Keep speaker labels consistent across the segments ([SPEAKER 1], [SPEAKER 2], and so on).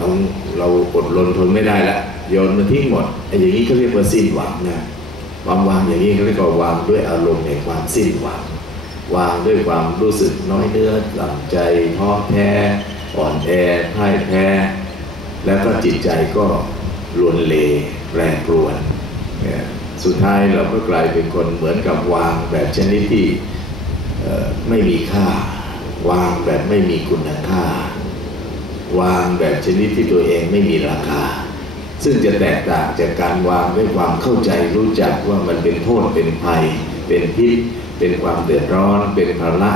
[SPEAKER 1] เราเราอดรนทนไม่ได้ละโยนมันทิ้งหมดไอ้อย่างนี้ก็เรียกว่าสิ้นหวังนะความวางอย่างนี้เขาเรียกว่าวางด้วยอารมณ์แห่งความสิ้นหวัง วางด้วยความรู้สึกน้อยเนื้อหลังใจท้อแท้อ่อนแอพ่ายแพ้ แล้วก็จิตใจก็ลวนเลแปรปรวนเนี่ยสุดท้ายเราก็กลายเป็นคนเหมือนกับวางแบบชนิดที่ไม่มีค่า วางแบบไม่มีคุณค่า วางแบบชนิดที่ตัวเองไม่มีราคา ซึ่งจะแตกต่างจากการวางด้วยความเข้าใจรู้จักว่ามันเป็นโทษเป็นภัย เป็นพิษ เป็นความเดือดร้อน เป็นภาระ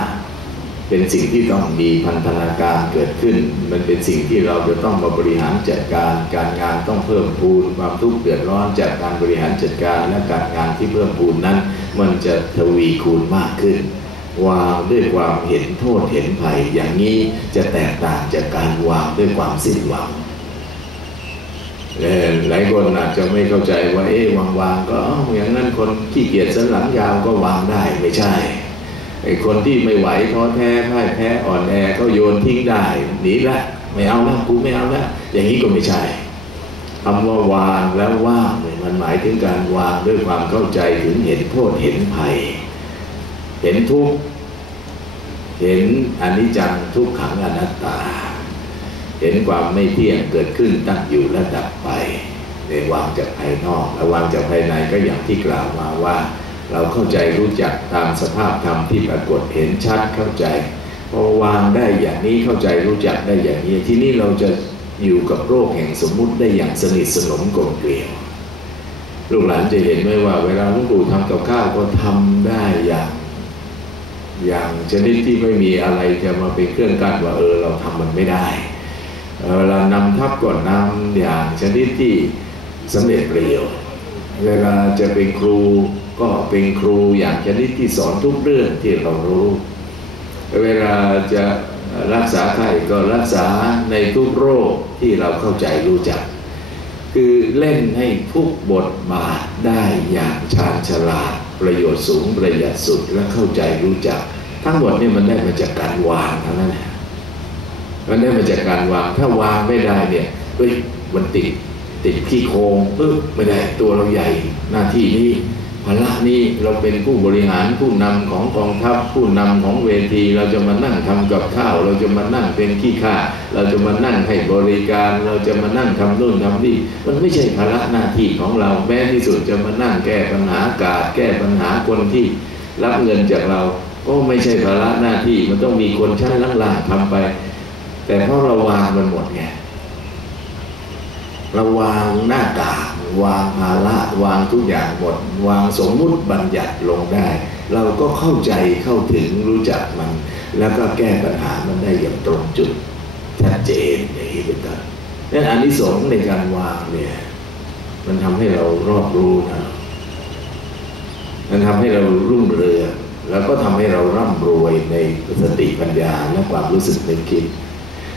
[SPEAKER 1] เป็นสิ่งที่ต้องมีพันธนาการเกิดขึ้น มันเป็นสิ่งที่เราจะต้องมาบริหารจัดการ การงานต้องเพิ่มพูนความทุกข์เดือดร้อนจากการบริหารจัดการและการงานที่เพิ่มพูนนั้น มันจะทวีคูณมากขึ้น วางด้วยความเห็นโทษเห็นภัย อย่างนี้จะแตกต่างจากการวางด้วยความสิ้นหวังหลายคนอาจจะไม่เข้าใจว่าเอ๊ะวางวางก็อย่างนั้นคนขี้เกียจสันหลังยาวก็วางได้ไม่ใช่ไอ้คนที่ไม่ไหวท้อแท้พ่ายแพ้อ่อนแอเขาโยนทิ้งได้หนีละไม่เอาละกูไม่เอาละอย่างนี้ก็ไม่ใช่คำว่าวางแล้วว่างเนี่ยมันหมายถึงการวางด้วยความเข้าใจถึงเห็นโทษเห็นภัย เห็นทุกเห็นอนิจจังทุกขังอนัตตา เห็นความไม่เที่ยงเกิดขึ้นตั้งอยู่และดับไปในวางจากภายนอกและวางจากภายในก็อย่างที่กล่าวมาว่า เราเข้าใจรู้จักตามสภาพธรรมที่ปรากฏเห็นชัดเข้าใจพอวางได้อย่างนี้เข้าใจรู้จักได้อย่างนี้ ที่นี่เราจะอยู่กับโรคแห่งสมมุติได้อย่างสนิทสนมกลมเกลียวลูกหลานจะเห็นไหมว่า เวลาหลวงปู่ทำกับข้าวก็ทำได้อย่าง อย่างชนิดที่ไม่มีอะไรจะมาเป็นเครื่องกั้นว่าเออเราทำมันไม่ได้เวลานำทับก่อนนำอย่างชนิดที่สำเร็จประโยชน์เวลาจะเป็นครูก็เป็นครูอย่างชนิดที่สอนทุกเรื่องที่เรารู้ เวลาจะรักษาไข้ก็รักษาในทุกโรคที่เราเข้าใจรู้จัก คือเล่นให้ทุกบทบาทได้อย่างชาญฉลาด ประโยชน์สูงประหยัดสุดและเข้าใจรู้จัก ทั้งหมดนี่มันได้มาจากการวางนั้นแหละมันได้มาจากการวางถ้าวางไม่ได้เนี่ยเฮ้ยมันติดติดที่โครงปึ๊บไม่ได้ตัวเราใหญ่หน้าที่นี้ ภาระนี้เราเป็นผู้บริหารผู้นำของกองทัพผู้นำของเวที เราจะมานั่งทำกับข้าว เราจะมานั่งเป็นขี้ข้าเราจะมานั่งให้บริการ เราจะมานั่งทำนู่นทำนี่มันไม่ใช่ภาระหน้าที่ของเราแม้ที่สุดจะมานั่งแก้ปัญหากาดแก้ปัญหาคนที่รับเงินจากเรา ก็ไม่ใช่ภาระหน้าที่มันต้องมีคนชั้นล่างๆทำไป แต่เพราะเราวางมันหมดไง เราวางหน้ากากวางภาระวางทุกอย่างหมด วางสมมุติบัญญัติลงได้ เราก็เข้าใจเข้าถึงรู้จักมัน แล้วก็แก้ปัญหามันได้อย่างตรงจุดชัดเจนอย่างนี้เป็นต้นนั่นอันนี้สงในการวางเนี่ย มันทำให้เรารอบรู้นะมันทำให้เรารุ่งเรืองแล้วก็ทำให้เราร่ำรวยในสติปัญญาและความรู้สึกนึกคิด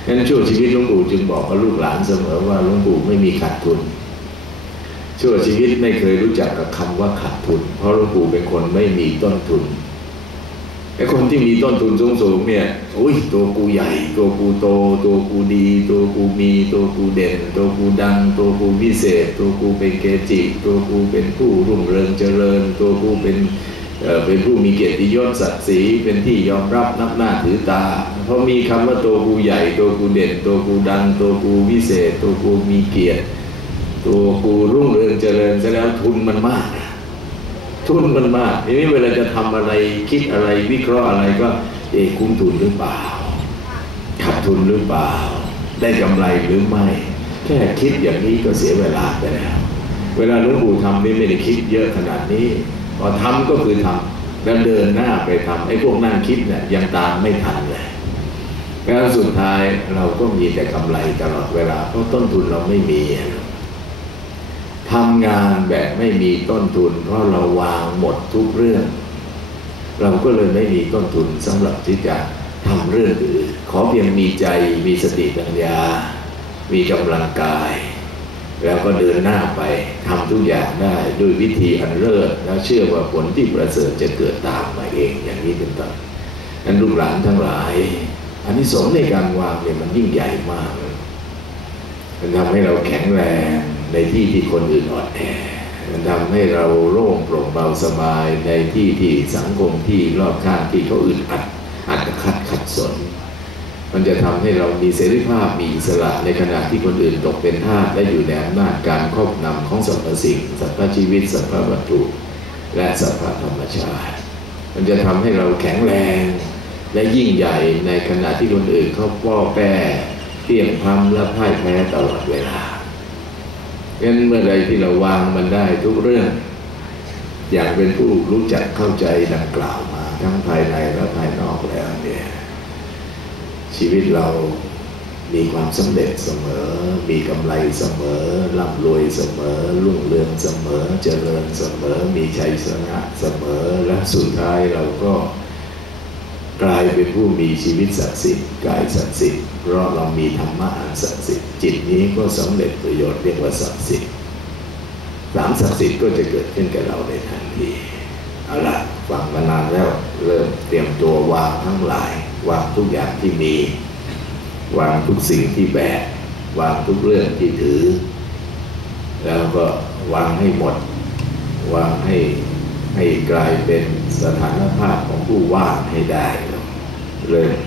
[SPEAKER 1] นั้นช่วงชีวิตหลวงปู่จึงบอกกับลูกหลานเสมอว่าหลวงปู่ไม่มีขาดทุนช่วงชีวิตไม่เคยรู้จักกับคำว่าขาดทุน เพราะหลวงปู่เป็นคนไม่มีต้นทุนไอ้คนที่มีต้นทุนสูงๆเนี่ยอุ้ยตัวกูใหญ่ ตัวกูโต ตัวกูดี ตัวกูมี ตัวกูเด่น ตัวกูดัง ตัวกูพิเศษ ตัวกูเป็นเกจิ ตัวกูเป็นผู้รุ่งเรืองเจริญ ตัวกูเป็น เป็นผู้มีเกียรติยศศักดิ์ศรีเป็นที่ยอมรับนับหน้าถือตา เพราะมีคำว่าตัวกูใหญ่ตัวกูเด่นตัวกูดังตัวกูวิเศษ ตัวกูมีเกียรติ ตัวกูรุ่งเรืองเจริญซะแล้วทุนมันมาก ทุนมันมากทีนี้เวลาจะทำอะไรคิดอะไรวิเคราะห์อะไรก็เอคุ้มทุนหรือเปล่าขาดทุนหรือเปล่า ได้กำไรหรือไม่ แค่คิดอย่างนี้ก็เสียเวลาไปแล้ว เวลาหลวงปู่ทำนี่ไม่ได้คิดเยอะขนาดนี้ พอทำก็คือทำแล้วเดินหน้าไปทำไอ้พวกนั่งคิดเนี่ยยังตามไม่ทันเลยแล้วสุดท้ายเราก็มีแต่กำไรตลอดเวลาเพราะต้นทุนเราไม่มีทำงานแบบไม่มีต้นทุน เพราะเราวางหมดทุกเรื่อง เราก็เลยไม่มีต้นทุนสำหรับที่จะทำเรื่องอื่นขอเพียงมีใจมีสติปัญญา มีกำลังกาย แล้วก็เดินหน้าไปทำทุกอย่างได้ด้วยวิธีอันเลิศแล้วเชื่อว่าผลที่ประเสริฐจะเกิดตามมาเองอย่างนี้เป็นต้นนั้นลูกหลานทั้งหลายอันนี้สงในการวางเนี่ยมันยิ่งใหญ่มาก มันทำให้เราแข็งแรงในที่ที่คนอื่นอ่อนแอ มันทำให้เราโล่งโปร่งเบาสบายในที่ที่สังคมที่รอบข้างที่เขาอึดอัดอัดขัดขัดสน มันจะทำให้เรามีเสรีภาพมีอิสระในขณะที่คนอื่นตกเป็นทาสและอยู่ในอำนาจการครอบนำของสรรพสิ่งสรรพชีวิตสรรพวัตถุ และสรรพธรรมชาติ มันจะทำให้เราแข็งแรง และยิ่งใหญ่ในขณะที่คนอื่นเขาป้อแป้เที่ยงพำและพ่ายแพ้ตลอดเวลางั้นเมื่อใดที่เราวางมันได้ทุกเรื่อง อย่างเป็นผู้รู้จักเข้าใจดังกล่าวมา ทั้งภายในและภายนอกแล้วเนี่ย ชีวิตเรามีความสำเร็จเสมอ มีกำไรเสมอ ร่ำรวยเสมอ รุ่งเรืองเสมอ เจริญเสมอ มีชัยชนะเสมอ และสุดท้ายเราก็กลายเป็นผู้มีชีวิตศักดิ์สิทธิ์กายศักดิ์สิทธิ์เพราะเรามีธรรมะอันศักดิ์สิทธิ์จิตนี้ก็สำเร็จประโยชน์เรียกว่าศักดิ์สิทธิ์สามศักดิ์สิทธิ์ก็จะเกิดขึ้นกับเราในทันทีเอาละฟังมานานแล้วเริ่มเตรียมตัววางทั้งหลาย วางทุกอย่างที่มี วางทุกสิ่งที่แบกวางทุกเรื่องที่ถือ แล้วก็วางให้หมด วางให้ให้กลายเป็นสถานภาพของผู้ว่างให้ได้เริ่ม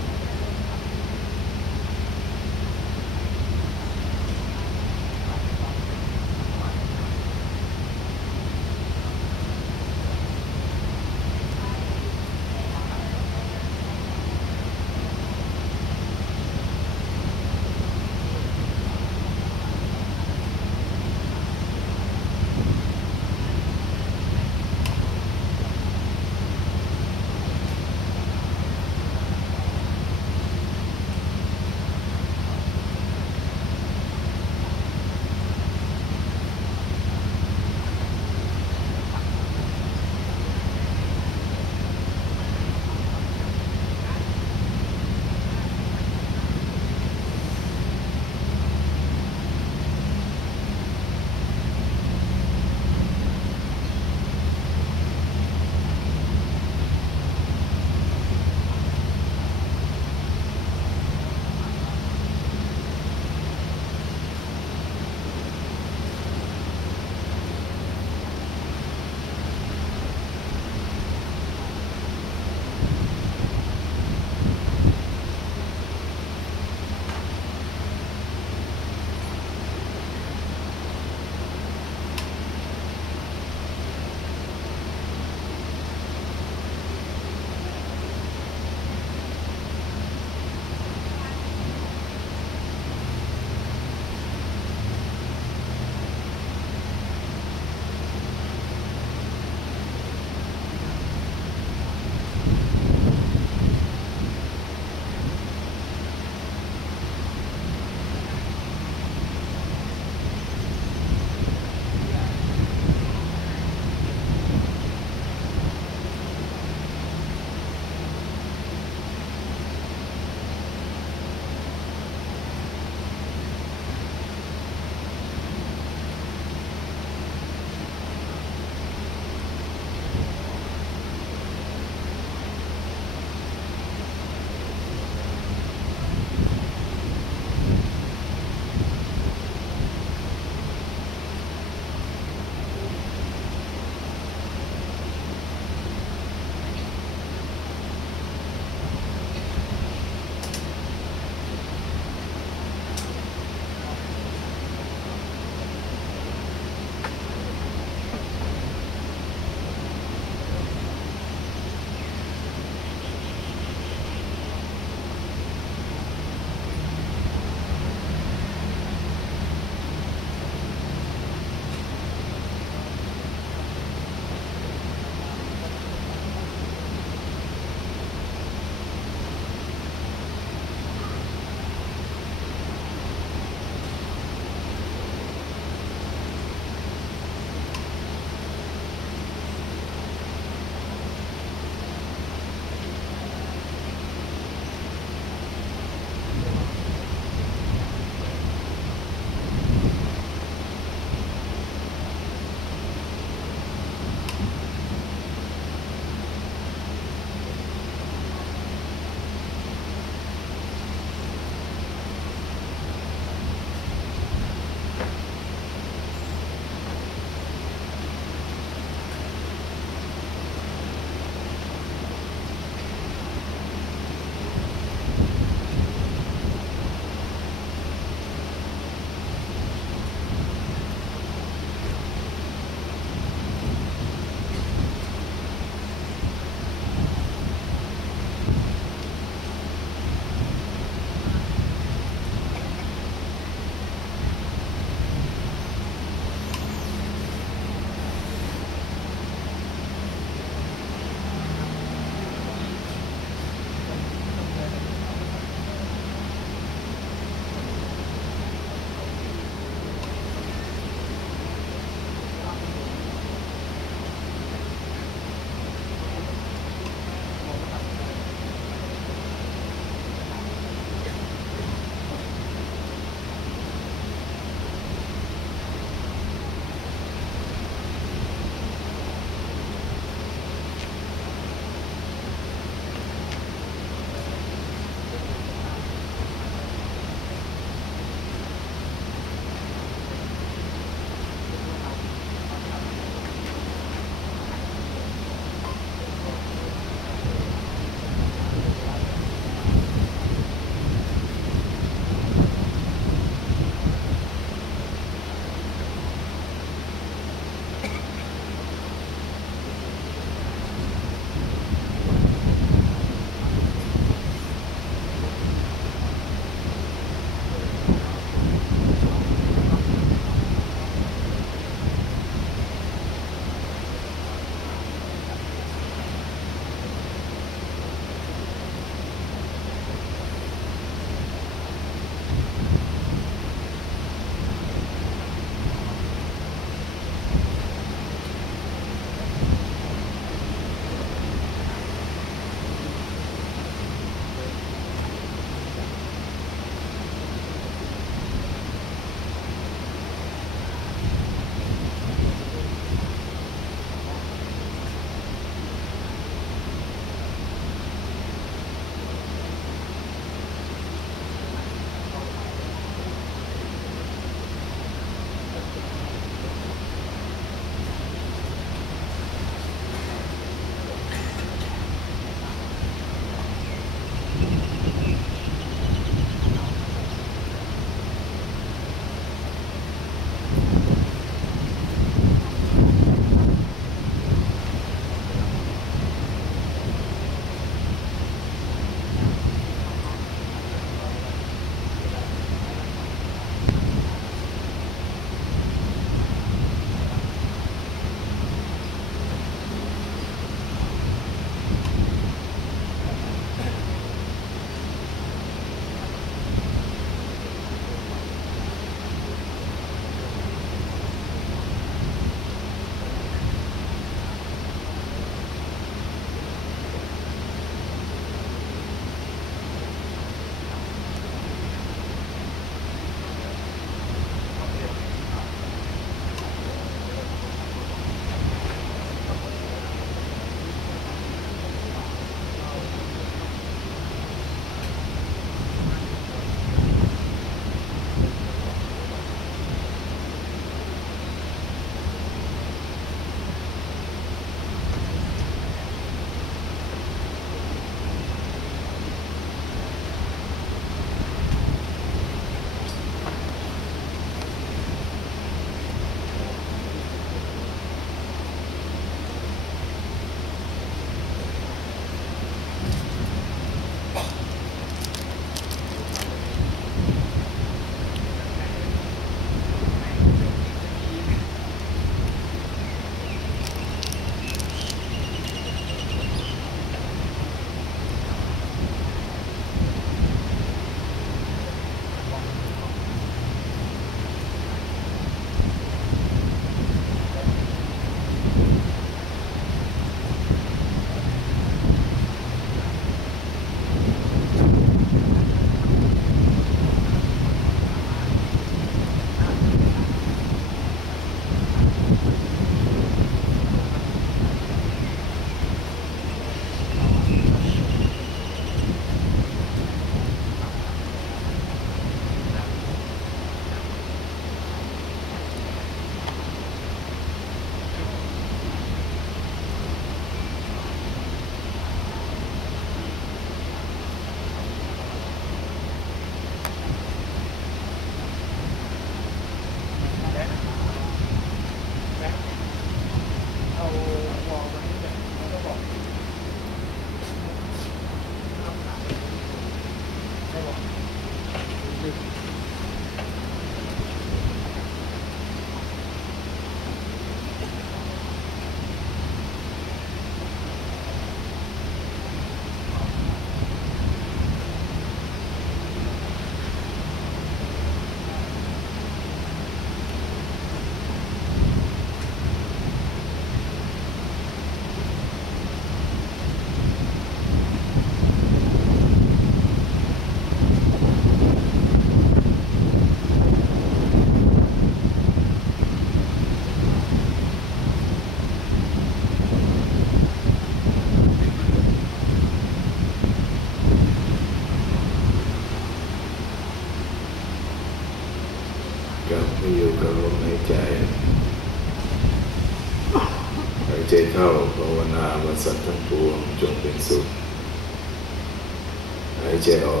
[SPEAKER 2] pensiero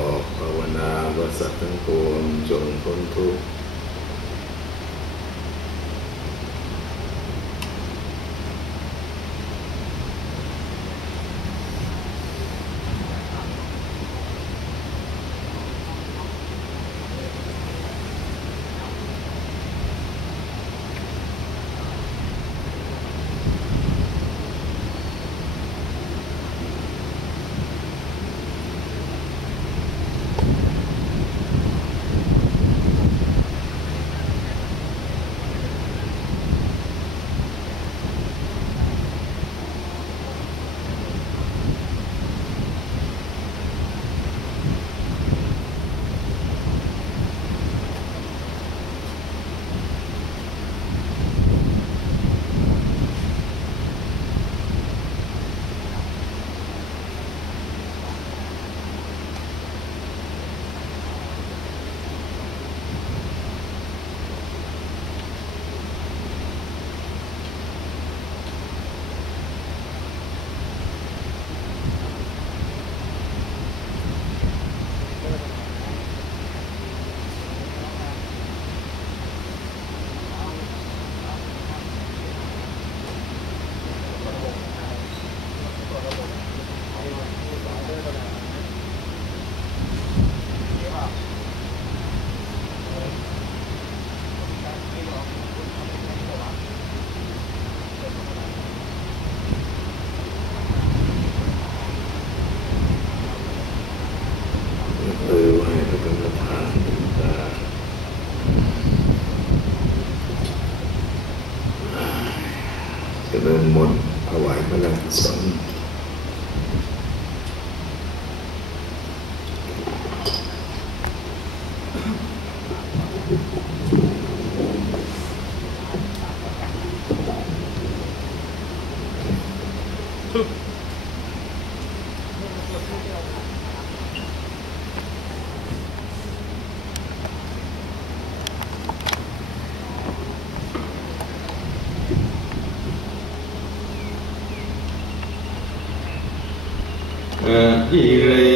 [SPEAKER 2] Yeah.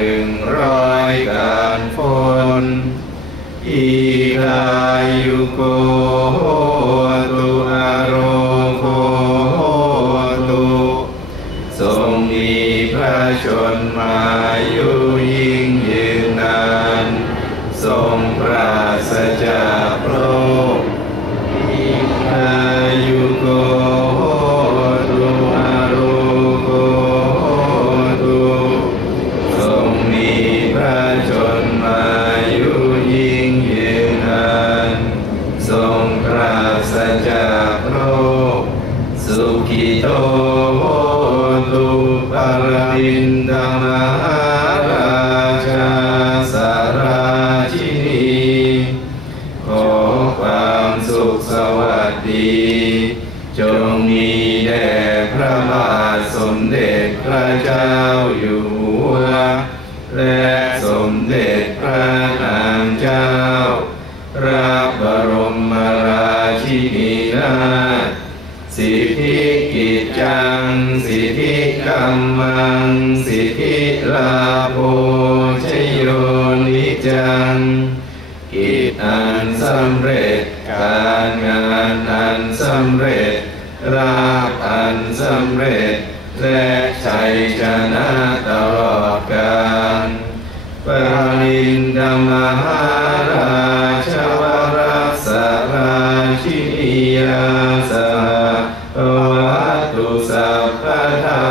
[SPEAKER 2] หนึ่งร้อยการฝนอีกายุโก ระบาทสมเด็จพระเจ้าอยู่หัว และสมเด็จพระนางเจ้า พระบรมราชินีนาถสิทธิกิจจัง สิทธิกรรมัง สิทธิลาโภชโยนิจัง กิจอันสำเร็จการงานอันสำเร็จราบ นสำเร็จ และชัยชนะตลอดกาลปรินดมหาราชวรัสราชินียาสหวัตุสัพพทา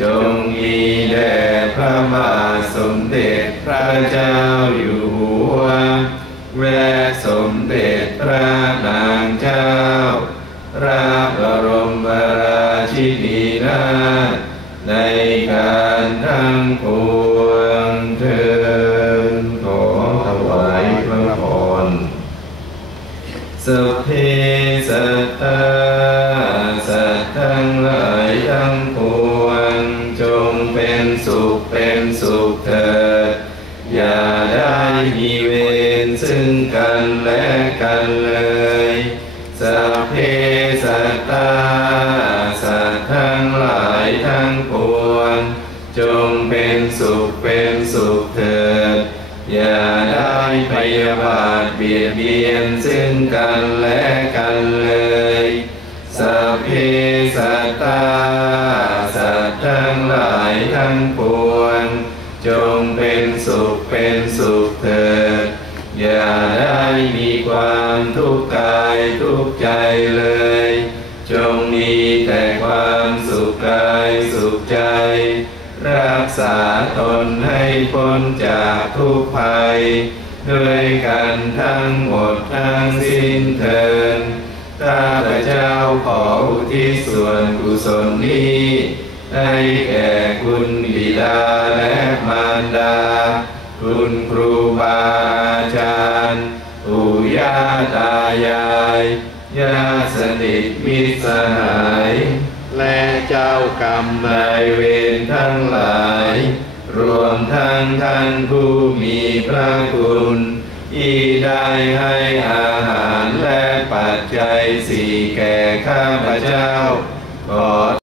[SPEAKER 2] จงมีแด่พระบาทสมเด็จพระเจ้าอยู่หัวและสมเด็จพระนางเจ้าพระ ในการทั้งปวงเทินขอถวายพระพรสัพเพ ยาบาทเบียดเบียนซึ่งกันและกันเลย สัพเพสัตตา สัตว์ทั้งหลายทั้งปวง จงเป็นสุขเป็นสุขเถิด อย่าได้มีความทุกข์กายทุกข์ใจเลย จงมีแต่ความสุขกายสุขใจรักษาตนให้พ้นจากทุกภัย ด้วยกันทั้งหมดทั้งสิ้นเถิดข้าพเจ้าขออุทิศส่วนกุศลนี้ให้แก่คุณบิดาและมารดา คุณครูบาอาจารย์ปู่ย่าตายายญาติสนิทมิตรสหาย และเจ้ากรรมนายเวรทั้งหลาย รวมทั้งท่านผู้มีพระคุณที่ได้ให้อาหารและปัจจัยสี่แก่ข้าพเจ้า ขอ